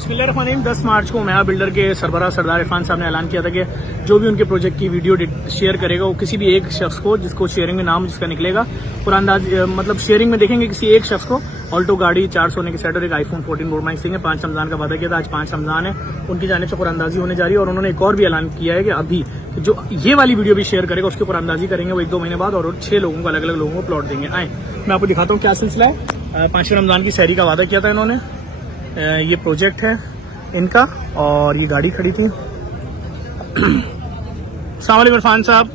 बिस्मिल्लाहिर्रहमानिर्रहीम। 10 मार्च को उमैया बिल्डर के सरबराह सरदार इरफान साहब ने ऐलान किया था कि जो भी उनके प्रोजेक्ट की वीडियो शेयर करेगा वो किसी भी एक शख्स को, जिसको शेयरिंग में नाम जिसका निकलेगा, कुरानदाज मतलब शेयरिंग में देखेंगे किसी एक शख्स को ऑल्टो गाड़ी, 4 सोने के सेट और एक आईफोन 14 प्रो मैक्स देंगे। 5 रमजान का वादा किया था, आज 5 रमजान है, उनकी जानिब से कुरानदाजी होने जा रही है। और उन्होंने एक और भी ऐलान किया है कि अभी जो ये वाली वीडियो भी शेयर करेगा उसकी कुरानदाजी करेंगे वो 1-2 महीने बाद, और 6 लोगों को, अलग अलग लोगों को प्लॉट देंगे। आए मैं आपको दिखाता हूँ क्या सिलसिला है। 5 रमजान की सहरी का वादा किया था इन्होंने। ये प्रोजेक्ट है इनका और ये गाड़ी खड़ी थी। अस्सलाम वालेकुम इरफान साहब,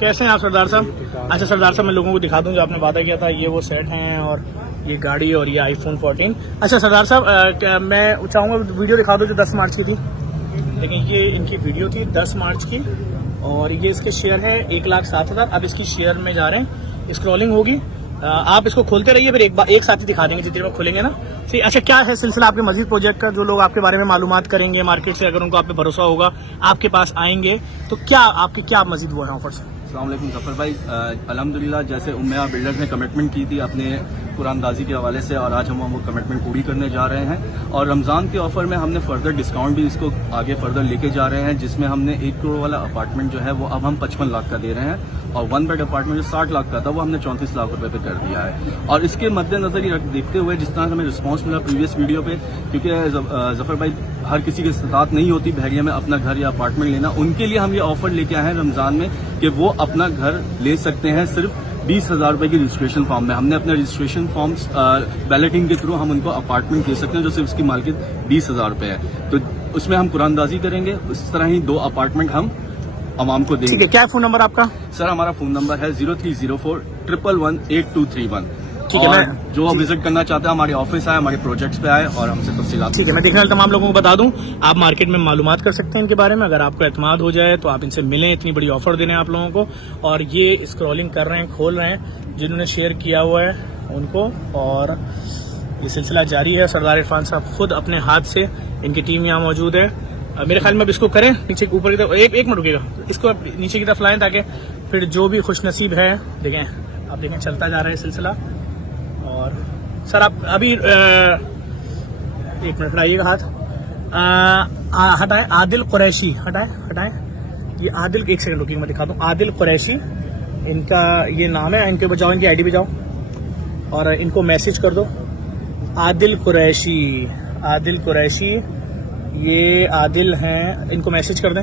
कैसे हैं आप सरदार साहब? अच्छा सरदार साहब, मैं लोगों को दिखा दूं जो आपने वादा किया था। ये वो सेट हैं और ये गाड़ी और ये आईफोन 14। अच्छा सरदार साहब, मैं चाहूँगा वीडियो दिखा दो जो 10 मार्च की थी। लेकिन ये इनकी वीडियो थी 10 मार्च की और ये इसके शेयर है 1,07,000। अब इसकी शेयर में जा रहे हैं, स्क्रॉलिंग होगी। आप इसको खोलते रहिए, फिर एक साथ ही दिखा देंगे जितने में खुलेंगे ना। ठीक, अच्छा क्या है सिलसिला आपके मजीद प्रोजेक्ट का? जो लोग आपके बारे में मालूमात करेंगे मार्केट से, अगर उनको आप पे भरोसा होगा, आपके पास आएंगे, तो क्या आपके क्या मजीद वो है ऑफर्स? अस्सलाम वालेकुम जफर भाई, अल्हम्दुलिल्लाह जैसे उमैया बिल्डर्स ने कमिटमेंट की थी अपने कुरानदाजी के हवाले से, और आज हम वो कमिटमेंट पूरी करने जा रहे हैं। और रमज़ान के ऑफर में हमने फर्दर डिस्काउंट भी इसको आगे फर्दर लेके जा रहे हैं, जिसमें हमने 1 करोड़ वाला अपार्टमेंट जो है वो अब हम 55 लाख का दे रहे हैं, और 1 बेड अपार्टमेंट जो 60 लाख का था वो हमने 34 लाख रुपए पे कर दिया है। और इसके मद्देनजर ये देखते हुए जिस तरह से हमें रिस्पॉन्स मिला प्रीवियस वीडियो पे, क्योंकि जफर भाई हर किसी के साथ नहीं होती बहरिया में अपना घर या अपार्टमेंट लेना, उनके लिए हम ये ऑफर लेके आए हैं रमजान में कि वो अपना घर ले सकते हैं सिर्फ 20,000 रुपए की रजिस्ट्रेशन फॉर्म में। हमने अपने रजिस्ट्रेशन फॉर्म्स बैलेटिंग के थ्रू हम उनको अपार्टमेंट दे सकते हैं जो सिर्फ उसकी मार्केट 20,000 रुपए है, तो उसमें हम कुरानदाजी करेंगे। उस तरह ही 2 अपार्टमेंट हम आवाम को देंगे। ठीक है, क्या फोन नंबर आपका? सर हमारा फोन नंबर है 0304118231। ठीक है, और जो विजिट करना चाहते हैं हमारे ऑफिस आए, हमारे प्रोजेक्ट्स पे आए और हमसे तफसीलात। ठीक है, मैं देखने वाले तमाम लोगों को बता दूं, आप मार्केट में मालूमात कर सकते हैं इनके बारे में। अगर आपको एतमाद हो जाए तो आप इनसे मिलें, इतनी बड़ी ऑफर देने आप लोगों को। और ये स्क्रॉलिंग कर रहे हैं, खोल रहे हैं जिन्होंने शेयर किया हुआ है उनको, और ये सिलसिला जारी है। सरदार इरफान साहब खुद अपने हाथ से, इनकी टीम यहाँ मौजूद है। मेरे ख्याल में अब इसको करें नीचे ऊपर की तरफ, एक मिनट रुकेगा, इसको नीचे की तरफ लाएं ताकि फिर जो भी खुशनसीब है, देखें आप देखें चलता जा रहा है सिलसिला। और सर आप अभी 1 मिनट लाइएगा, हाथ हटाए। आदिल कुरैशी, हटाए ये आदिल, 1 सेकंड रुकिए मैं दिखाता हूँ। आदिल कुरैशी इनका ये नाम है। इनके बजाओ, इनकी आईडी पे जाओ और इनको मैसेज कर दो। आदिल कुरैशी, ये आदिल हैं, इनको मैसेज कर दें,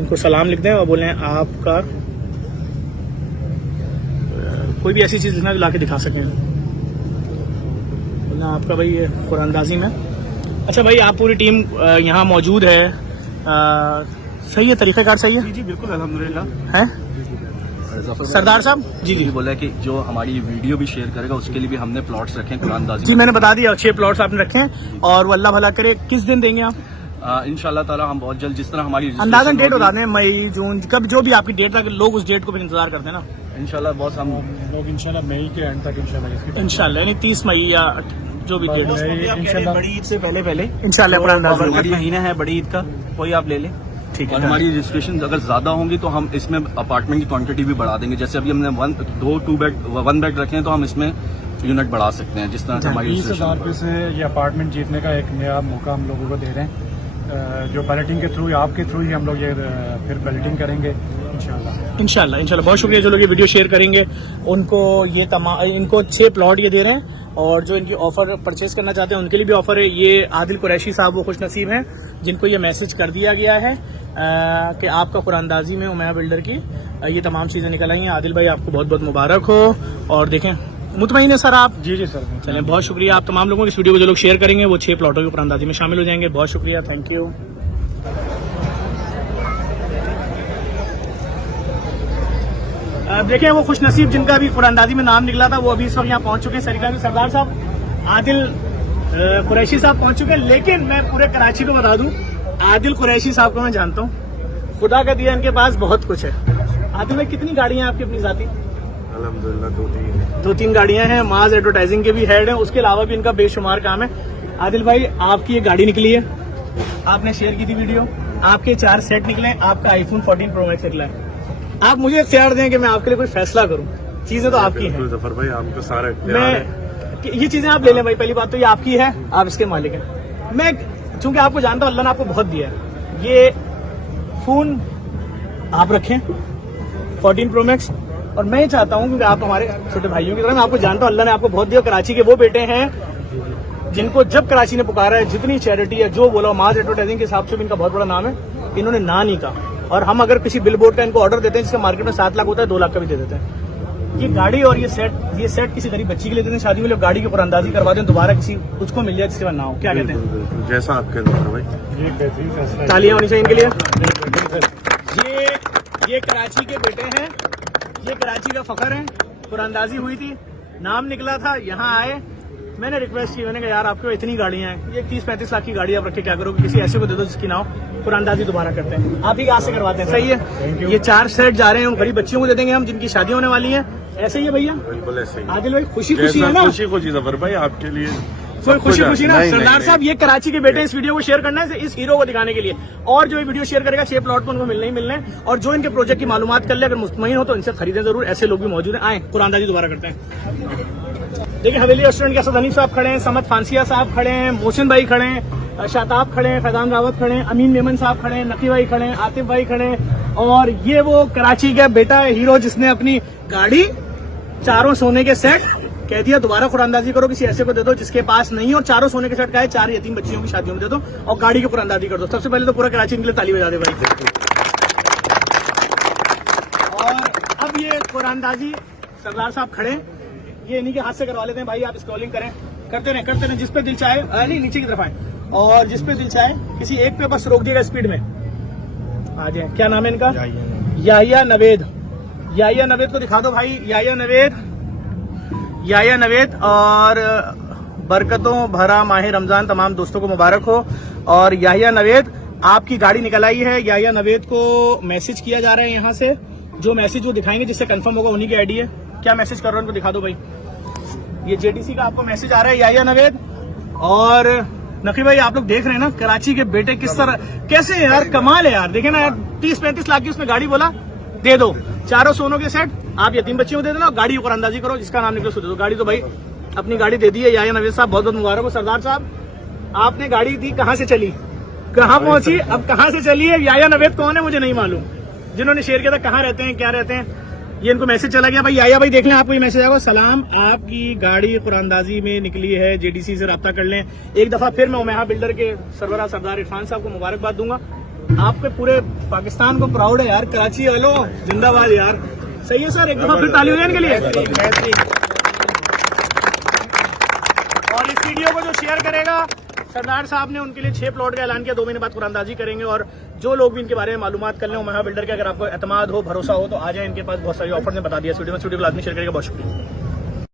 इनको सलाम लिख दें और बोलें आपका कोई भी ऐसी चीज लिखना जो लाके दिखा सकें, बोलना आपका भाई ये कुरानदाजी में। अच्छा भाई, आप पूरी टीम यहाँ मौजूद है, सही है, तरीक़ाकार सही है? जी बिल्कुल अल्हम्दुलिल्लाह है। सरदार साहब जी बोला कि जो हमारी वीडियो भी शेयर करेगा उसके लिए भी हमने प्लॉट्स रखे हैं कुरानदाजी। जी मैंने बता दिया, 6 प्लॉट्स आपने रखे हैं और वो अल्लाह भला करे। किस दिन देंगे आप? इंशाल्लाह ताला हम बहुत जल्द, जिस तरह हमारी अंदाजन डेट बता दें, मई जून कब जो भी आपकी डेट था, लोग उस डेट को फिर इंतजार करते हैं ना। इंशाल्लाह बहुत हम लोग इंशाल्लाह मई के एंड तक इंशाल्लाह, यानी 30 मई या जो भी डेट इंशाल्लाह बड़ी ईद से पहले इंशाल्लाह महीना है बड़ी ईद का, कोई आप ले लें। ठीक है। और हमारी रजिस्ट्रेशन अगर ज्यादा होंगी तो हम इसमें अपार्टमेंट की क्वांटिटी भी बढ़ा देंगे। जैसे अभी हमने 1 बेड रखे हैं तो हम इसमें यूनिट बढ़ा सकते हैं, जिस तरह से हमारी 20,000 रुपये से ये अपार्टमेंट जीतने का एक नया मौका हम लोगों को दे रहे हैं। जो बैलेटिंग के थ्रू, आपके थ्रू ही हम लोग ये फिर बैलेटिंग करेंगे इंशाल्लाह। बहुत शुक्रिया जो लोग ये वीडियो शेयर करेंगे उनको। ये इनको 6 प्लॉट ये दे रहे हैं, और जो इनकी ऑफर परचेज करना चाहते हैं उनके लिए भी ऑफर है। ये आदिल कुरैशी साहब वो खुशनसीब हैं जिनको ये मैसेज कर दिया गया है कि आपका कुरानदाजी में उमैया बिल्डर की ये तमाम चीज़ें निकल आई हैं। आदिल भाई आपको बहुत बहुत मुबारक हो। और देखें मुतमईन है सर आप? जी सर। चलें, बहुत शुक्रिया आप तमाम लोगों की। इस वीडियो को जो लोग शेयर करेंगे वो 6 प्लॉटों की कुरानदाजी में शामिल हो जाएंगे। बहुत शुक्रिया, थैंक यू। देखें वो खुशनसीब जिनका भी कुरानदाजी में नाम निकला था वो अभी इस वक्त यहाँ पहुंच चुके हैं। सरदार साहब आदिल कुरैशी साहब पहुंच चुके हैं। लेकिन मैं पूरे कराची को बता दूं, आदिल कुरैशी साहब को मैं जानता हूं, खुदा का दिया इनके पास बहुत कुछ है। आदिल भाई कितनी गाड़ियां आपकी अपनी जाती? अल्हम्दुलिल्लाह 2-3 गाड़ियां हैं। माज एडवर्टाइजिंग के भी हेड हैं, उसके अलावा भी इनका बेशुमार काम है। आदिल भाई आपकी ये गाड़ी निकली है, आपने शेयर की थी वीडियो, आपके 4 सेट निकले, आपका आईफोन 14 प्रो मैक्स निकला है। आप मुझे इख्तियार दें कि मैं आपके लिए कोई फैसला करूं, चीजें तो आपकी हैं। जफर भाई आपको सारे ये चीजें आप ले लें भाई, पहली बात तो ये आपकी है, आप इसके मालिक हैं। मैं चूंकि आपको जानता हूँ, अल्लाह ने आपको बहुत दिया है। ये फोन आप रखें 14 Pro Max, और मैं चाहता हूँ क्योंकि आप हमारे छोटे भाइयों की तरह, मैं आपको जानता हूँ, अल्लाह ने आपको बहुत दिया। कराची के वो बेटे हैं जिनको जब कराची ने पुकारा है, जितनी चैरिटी है, जो बोला, मास एडवर्टाइजिंग के हिसाब से भी इनका बहुत बड़ा नाम है, इन्होंने ना नहीं कहा। और हम अगर किसी बिल बोर्ड का इनको ऑर्डर देते हैं जिसका मार्केट में 7 लाख होता है, 2 लाख का भी दे देते हैं। ये गाड़ी और ये सेट किसी गरीब बच्ची के लिए देते हैं, शादी में लोग गाड़ी की कुरानदाजी करवा दें, दोबारा किसी उसको मिल जाए जिसके बाद ना हो। क्या कहते हैं? जैसा आपके जफर भाई, ये बेहतरीन फैसला, तालियां होनी चाहिए इनके लिए। ये कराची के बेटे हैं, ये कराची का फखर है। कुरानदाजी हुई थी, नाम निकला था, यहाँ आए, मैंने रिक्वेस्ट की, मैंने कहा यार आपके इतनी गाड़ियां हैं, ये 30-35 लाख की गाड़ी आप रखे क्या करोगे, किसी ऐसे को दे दो जिसकी ना हो। कुरानदाजी दोबारा करते हैं, आप ही हाथ से करवाते हैं। सही है। ये 4 सेट जा रहे हैं, हम गरीब बच्चियों को दे देंगे, हम जिनकी शादी होने वाली है। ऐसे ही है भैया, बिल्कुल ऐसे ही। आदिल भाई खुशी खुशी है ना? खुशी खुशी जफर भाई आपके लिए कोई खुशी खुशी ना। नहीं, सरदार नहीं, साहब, ये कराची के बेटे, इस वीडियो को शेयर करना है इस हीरो को दिखाने के लिए, और जो ये वीडियो शेयर करेगा 6 प्लॉट पर उनको मिलने ही मिलने हैं। और जो इनके प्रोजेक्ट की मालूमात कर ले, अगर मुतमईन हो तो इनसे खरीदें जरूर। ऐसे लोग भी मौजूद हैं, आए कुरानदाजी दोबारा करते हैं। देखिए हवेली रेस्टोरेंट के असद हनीफ साहब खड़े हैं, समद फांसिया साहब खड़े हैं, मोहसिन भाई खड़े हैं, शाताब खड़े हैं, फैजान रावत खड़े हैं, अमीन मेमन साहब खड़े हैं, नकी भाई खड़े हैं, आतिफ भाई खड़े हैं। और ये वो कराची का बेटा है हीरो, जिसने अपनी गाड़ी, 4 सोने के सेट कह दिया दोबारा कुरानदाजी करो, किसी ऐसे को दे दो जिसके पास नहीं है। और 4 सोने के सेट का है, 4 यतीम बच्चियों की शादियों में दे दो, और गाड़ी की कुरानदाजी कर दो। सबसे पहले तो पूरा कराची इनके लिए ताली बजा दे भाई। और अब ये कुरानदाजी सरदार साहब खड़े, ये इन्हीं के हाथ से करवा लेते हैं भाई। आप स्क्रॉलिंग करें, करते रहें, जिस पे दिल चाहे, नहीं नीचे की तरफ आए, और जिस पे दिल चाहे किसी एक पे बस रोक दिएगा स्पीड में आ जाए। क्या नाम है इनका? याहिया नवेद। याहिया नवेद को दिखा दो भाई। याहिया नवेद और बरकतों भरा माह रमजान तमाम दोस्तों को मुबारक हो। और याहिया नवेद, आपकी गाड़ी निकल आई है। याहिया नवेद को मैसेज किया जा रहा है यहाँ से, जो मैसेज वो दिखाएंगे जिससे कंफर्म होगा उन्हीं की आईडी है। क्या मैसेज कर रहे हो उनको दिखा दो भाई। ये जेडीसी का आपको मैसेज आ रहा है, याहिया नवेद। और नकी भाई आप लोग देख रहे हैं ना, कराची के बेटे किस तरह, कैसे यार, कमाल है यार। देखे ना यार, 30-35 लाख की उसने गाड़ी बोला, दे दो। 4 सोनों के सेट आप यतीम बच्चियों को दे देना, गाड़ी को कुरानदाजी करो, जिसका नाम निकले उसको दे दो। गाड़ी तो भाई अपनी गाड़ी दे दी है याहिया नवेद साहब, बहुत बहुत मुबारक हो। सरदार साहब, आपने गाड़ी दी, कहाँ से चली, कहाँ पहुंची, अब कहाँ से चली है? याहिया नवेद कौन है मुझे नहीं मालूम, जिन्होंने शेयर किया था, कहाँ रहते हैं, क्या रहते हैं, ये इनको मैसेज चला गया भाई। याहिया भाई देख लें, आपको ये मैसेज आएगा, सलाम, आपकी गाड़ी कुरानदाजी में निकली है, जेडीसी से रब्ता कर लें। एक दफा फिर मैं उमेहा बिल्डर के सरबराह सरदार इरफान साहब को मुबारकबाद दूंगा। आपके पूरे पाकिस्तान को प्राउड है यार, कराची वालों जिंदाबाद यार। सही है सर, एक दफा फिर ताली हो जाए इनके लिए। और इस वीडियो को जो शेयर करेगा, सरदार साहब ने उनके लिए 6 प्लॉट का ऐलान किया, 2 महीने बाद कुरानदाजी करेंगे। और जो लोग भी इनके बारे में मालूमात कर लें, उमेहा बिल्डर के, अगर आपको एतमाद हो, भरोसा हो, तो आ जाए इनके पास, बहुत सारे ऑफर ने बता दिया इस वीडियो में। वीडियो को लाजमी शेयर करेगा, बहुत शुक्रिया।